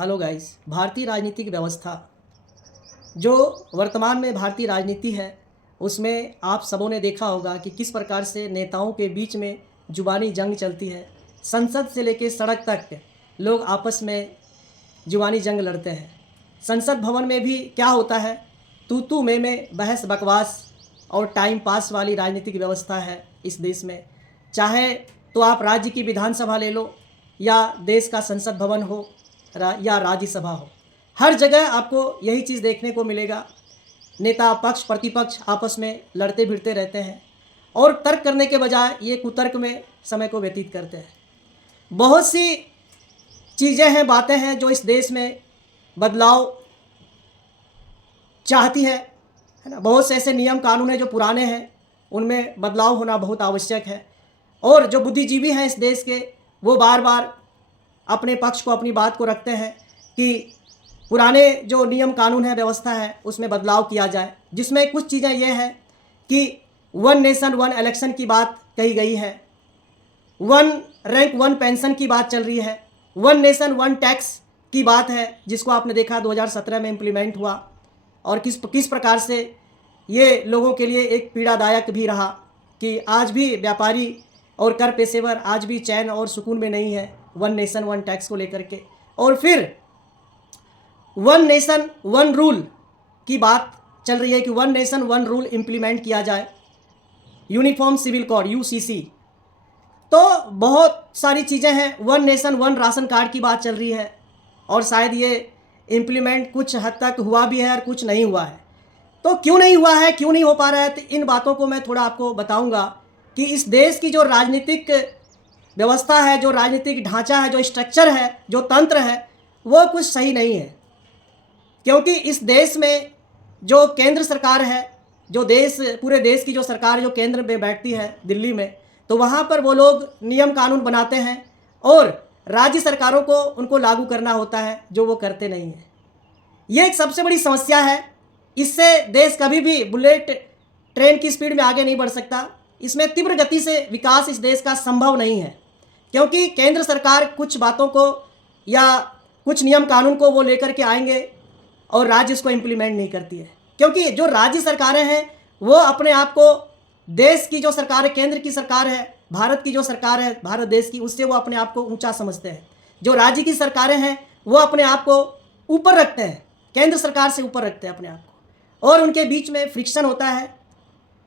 Hello guys. भारतीय राजनीतिक व्यवस्था जो वर्तमान में भारतीय राजनीति है उसमें आप सबों ने देखा होगा कि किस प्रकार से नेताओं के बीच में जुबानी जंग चलती है। संसद से लेकर सड़क तक लोग आपस में जुबानी जंग लड़ते हैं। संसद भवन में भी क्या होता है, तू तू में बहस बकवास और टाइम पास वाली राजनीतिक व्यवस्था है इस देश में। चाहे तो आप राज्य की विधानसभा ले लो या देश का संसद भवन हो या राज्यसभा हो, हर जगह आपको यही चीज़ देखने को मिलेगा। नेता पक्ष प्रतिपक्ष आपस में लड़ते भिड़ते रहते हैं और तर्क करने के बजाय ये कुतर्क में समय को व्यतीत करते हैं। बहुत सी चीज़ें हैं, बातें हैं जो इस देश में बदलाव चाहती है ना। बहुत से ऐसे नियम कानून हैं जो पुराने हैं, उनमें बदलाव होना बहुत आवश्यक है। और जो बुद्धिजीवी हैं इस देश के, वो बार बार अपने पक्ष को, अपनी बात को रखते हैं कि पुराने जो नियम कानून है, व्यवस्था है, उसमें बदलाव किया जाए। जिसमें कुछ चीज़ें ये हैं कि वन नेशन वन इलेक्शन की बात कही गई है, वन रैंक वन पेंशन की बात चल रही है, वन नेशन वन टैक्स की बात है जिसको आपने देखा 2017 में इम्प्लीमेंट हुआ और किस प्रकार से ये लोगों के लिए एक पीड़ादायक भी रहा कि आज भी व्यापारी और कर पेशेवर आज भी चैन और सुकून में नहीं है वन नेशन वन टैक्स को लेकर के। और फिर वन नेशन वन रूल की बात चल रही है कि one nation one rule implement किया जाए, यूनिफॉर्म सिविल कोड यूसीसी। तो बहुत सारी चीज़ें हैं। One nation one ration card की बात चल रही है और शायद ये इम्प्लीमेंट कुछ हद तक हुआ भी है और कुछ नहीं हुआ है। तो क्यों नहीं हुआ है, क्यों नहीं हो पा रहा है, तो इन बातों को मैं थोड़ा आपको बताऊंगा कि इस देश की जो राजनीतिक व्यवस्था है, जो राजनीतिक ढांचा है, जो स्ट्रक्चर है, जो तंत्र है, वो कुछ सही नहीं है। क्योंकि इस देश में जो केंद्र सरकार है, जो पूरे देश की जो सरकार जो केंद्र में बैठती है दिल्ली में, तो वहाँ पर वो लोग नियम कानून बनाते हैं और राज्य सरकारों को उनको लागू करना होता है, जो वो करते नहीं हैं। ये एक सबसे बड़ी समस्या है। इससे देश कभी भी बुलेट ट्रेन की स्पीड में आगे नहीं बढ़ सकता। इसमें तीव्र गति से विकास इस देश का संभव नहीं है, क्योंकि केंद्र सरकार कुछ बातों को या कुछ नियम कानून को वो लेकर के आएंगे और राज्य इसको इम्प्लीमेंट नहीं करती है। क्योंकि जो राज्य सरकारें हैं वो अपने आप को देश की जो सरकार है, केंद्र की सरकार है, भारत की जो सरकार है भारत देश की, उससे वो अपने आप को ऊंचा समझते हैं। जो राज्य की सरकारें हैं वो अपने आप को ऊपर रखते हैं, केंद्र सरकार से ऊपर रखते हैं अपने आप को, और उनके बीच में फ्रिक्शन होता है,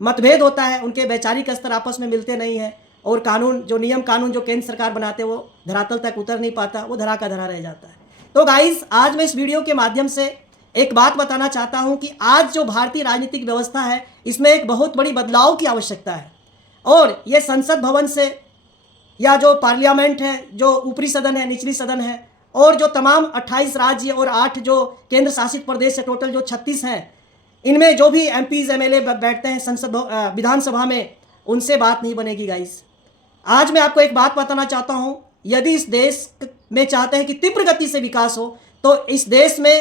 मतभेद होता है, उनके वैचारिक स्तर आपस में मिलते नहीं हैं और कानून जो नियम कानून जो केंद्र सरकार बनाते हैं वो धरातल तक उतर नहीं पाता, वो धरा का धरा रह जाता है। तो गाइस, आज मैं इस वीडियो के माध्यम से एक बात बताना चाहता हूं कि आज जो भारतीय राजनीतिक व्यवस्था है इसमें एक बहुत बड़ी बदलाव की आवश्यकता है। और ये संसद भवन से या जो पार्लियामेंट है, जो ऊपरी सदन है, निचली सदन है, और जो तमाम 28 राज्य और 8 जो केंद्र शासित प्रदेश है, टोटल जो 36 हैं, इनमें जो भी एमपीज एमएलए बैठते हैं संसद विधानसभा में, उनसे बात नहीं बनेगी गाइस। आज मैं आपको एक बात बताना चाहता हूं, यदि इस देश में चाहते हैं कि तीव्र गति से विकास हो तो इस देश में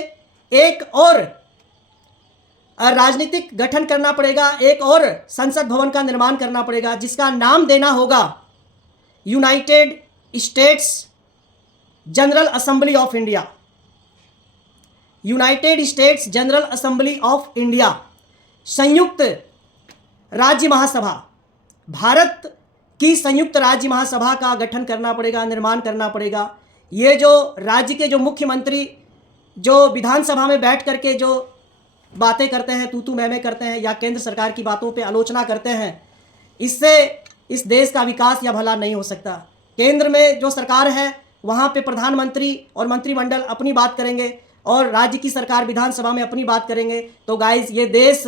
एक और राजनीतिक गठन करना पड़ेगा, एक और संसद भवन का निर्माण करना पड़ेगा, जिसका नाम देना होगा United States General Assembly of India. United States General Assembly of India, संयुक्त राज्य महासभा, भारत की संयुक्त राज्य महासभा का गठन करना पड़ेगा, निर्माण करना पड़ेगा। ये जो राज्य के जो मुख्यमंत्री जो विधानसभा में बैठ करके जो बातें करते हैं, तू तू मैं करते हैं, या केंद्र सरकार की बातों पे आलोचना करते हैं, इससे इस देश का विकास या भला नहीं हो सकता। केंद्र में जो सरकार है वहाँ पे प्रधानमंत्री और मंत्रिमंडल अपनी बात करेंगे और राज्य की सरकार विधानसभा में अपनी बात करेंगे, तो गाइस ये देश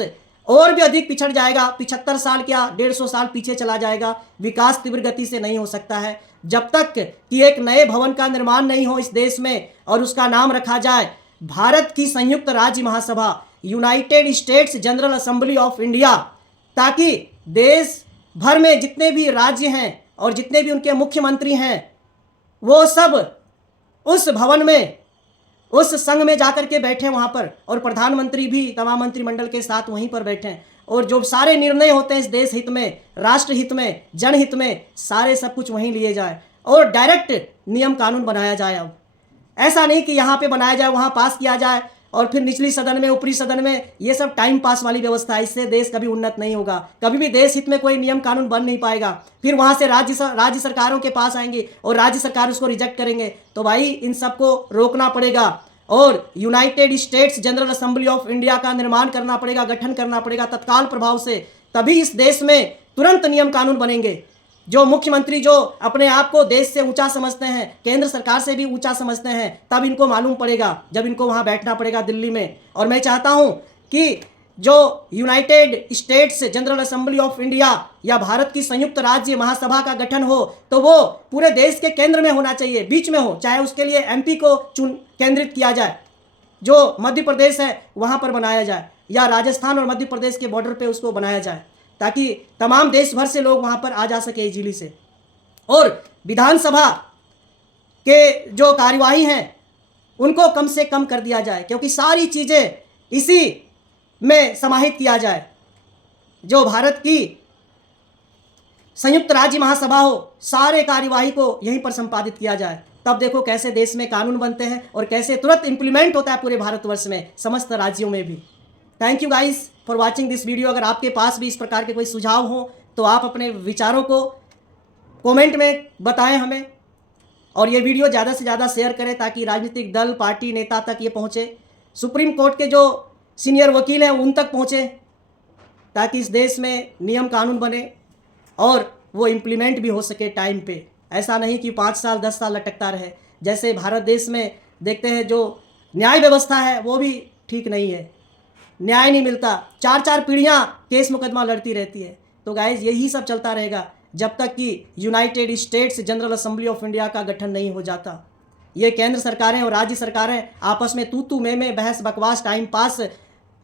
और भी अधिक पिछड़ जाएगा, 75 साल क्या 150 साल पीछे चला जाएगा। विकास तीव्र गति से नहीं हो सकता है जब तक कि एक नए भवन का निर्माण नहीं हो इस देश में और उसका नाम रखा जाए भारत की संयुक्त राज्य महासभा, United States General Assembly of India, ताकि देश भर में जितने भी राज्य हैं और जितने भी उनके मुख्यमंत्री हैं वो सब उस भवन में, उस संघ में जाकर के बैठे वहाँ पर, और प्रधानमंत्री भी तमाम मंत्रिमंडल के साथ वहीं पर बैठे, और जो सारे निर्णय होते हैं इस देश हित में, राष्ट्र हित में, जनहित में, सारे सब कुछ वहीं लिए जाए और डायरेक्ट नियम कानून बनाया जाए। अब ऐसा नहीं कि यहाँ पे बनाया जाए, वहाँ पास किया जाए और फिर निचली सदन में, ऊपरी सदन में, ये सब टाइम पास वाली व्यवस्था है। इससे देश कभी उन्नत नहीं होगा, कभी भी देश हित में कोई नियम कानून बन नहीं पाएगा। फिर वहाँ से राज्य सरकारों के पास आएंगे और राज्य सरकार उसको रिजेक्ट करेंगे। तो भाई इन सबको रोकना पड़ेगा और United States General Assembly of India का निर्माण करना पड़ेगा, गठन करना पड़ेगा तत्काल प्रभाव से। तभी इस देश में तुरंत नियम कानून बनेंगे। जो मुख्यमंत्री जो अपने आप को देश से ऊंचा समझते हैं, केंद्र सरकार से भी ऊंचा समझते हैं, तब इनको मालूम पड़ेगा जब इनको वहां बैठना पड़ेगा दिल्ली में। और मैं चाहता हूं कि जो United States General Assembly of India या भारत की संयुक्त राज्य महासभा का गठन हो तो वो पूरे देश के केंद्र में होना चाहिए, बीच में हो। चाहे उसके लिए एमपी को केंद्रित किया जाए, जो मध्य प्रदेश है वहां पर बनाया जाए, या राजस्थान और मध्य प्रदेश के बॉर्डर पे उसको बनाया जाए, ताकि तमाम देश भर से लोग वहां पर आ जा सके इजीली से। और विधानसभा के जो कार्यवाही हैं उनको कम से कम कर दिया जाए, क्योंकि सारी चीज़ें इसी में समाहित किया जाए। जो भारत की संयुक्त राज्य महासभा हो, सारे कार्यवाही को यहीं पर संपादित किया जाए। तब देखो कैसे देश में कानून बनते हैं और कैसे तुरंत इंप्लीमेंट होता है पूरे भारतवर्ष में, समस्त राज्यों में भी। Thank you guys for watching this video. अगर आपके पास भी इस प्रकार के कोई सुझाव हो तो आप अपने विचारों को कमेंट में बताएं हमें, और ये वीडियो ज़्यादा से ज़्यादा शेयर करें ताकि राजनीतिक दल, पार्टी, नेता तक ये पहुँचे, सुप्रीम कोर्ट के जो सीनियर वकील हैं उन तक पहुँचे, ताकि इस देश में नियम कानून बने और वो इम्प्लीमेंट भी हो सके टाइम पे। ऐसा नहीं कि 5 साल 10 साल लटकता रहे। जैसे भारत देश में देखते हैं जो न्याय व्यवस्था है वो भी ठीक नहीं है, न्याय नहीं मिलता, 4-4 पीढ़ियाँ केस मुकदमा लड़ती रहती है। तो गाइज यही सब चलता रहेगा जब तक कि United States General Assembly of India का गठन नहीं हो जाता। ये केंद्र सरकारें और राज्य सरकारें आपस में तू में बहस बकवास टाइम पास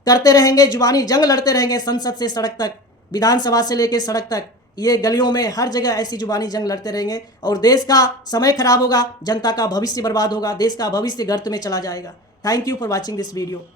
करते रहेंगे, जुबानी जंग लड़ते रहेंगे, संसद से सड़क तक, विधानसभा से लेकर सड़क तक, ये गलियों में हर जगह ऐसी जुबानी जंग लड़ते रहेंगे और देश का समय खराब होगा, जनता का भविष्य बर्बाद होगा, देश का भविष्य गर्त में चला जाएगा। Thank you for watching this video.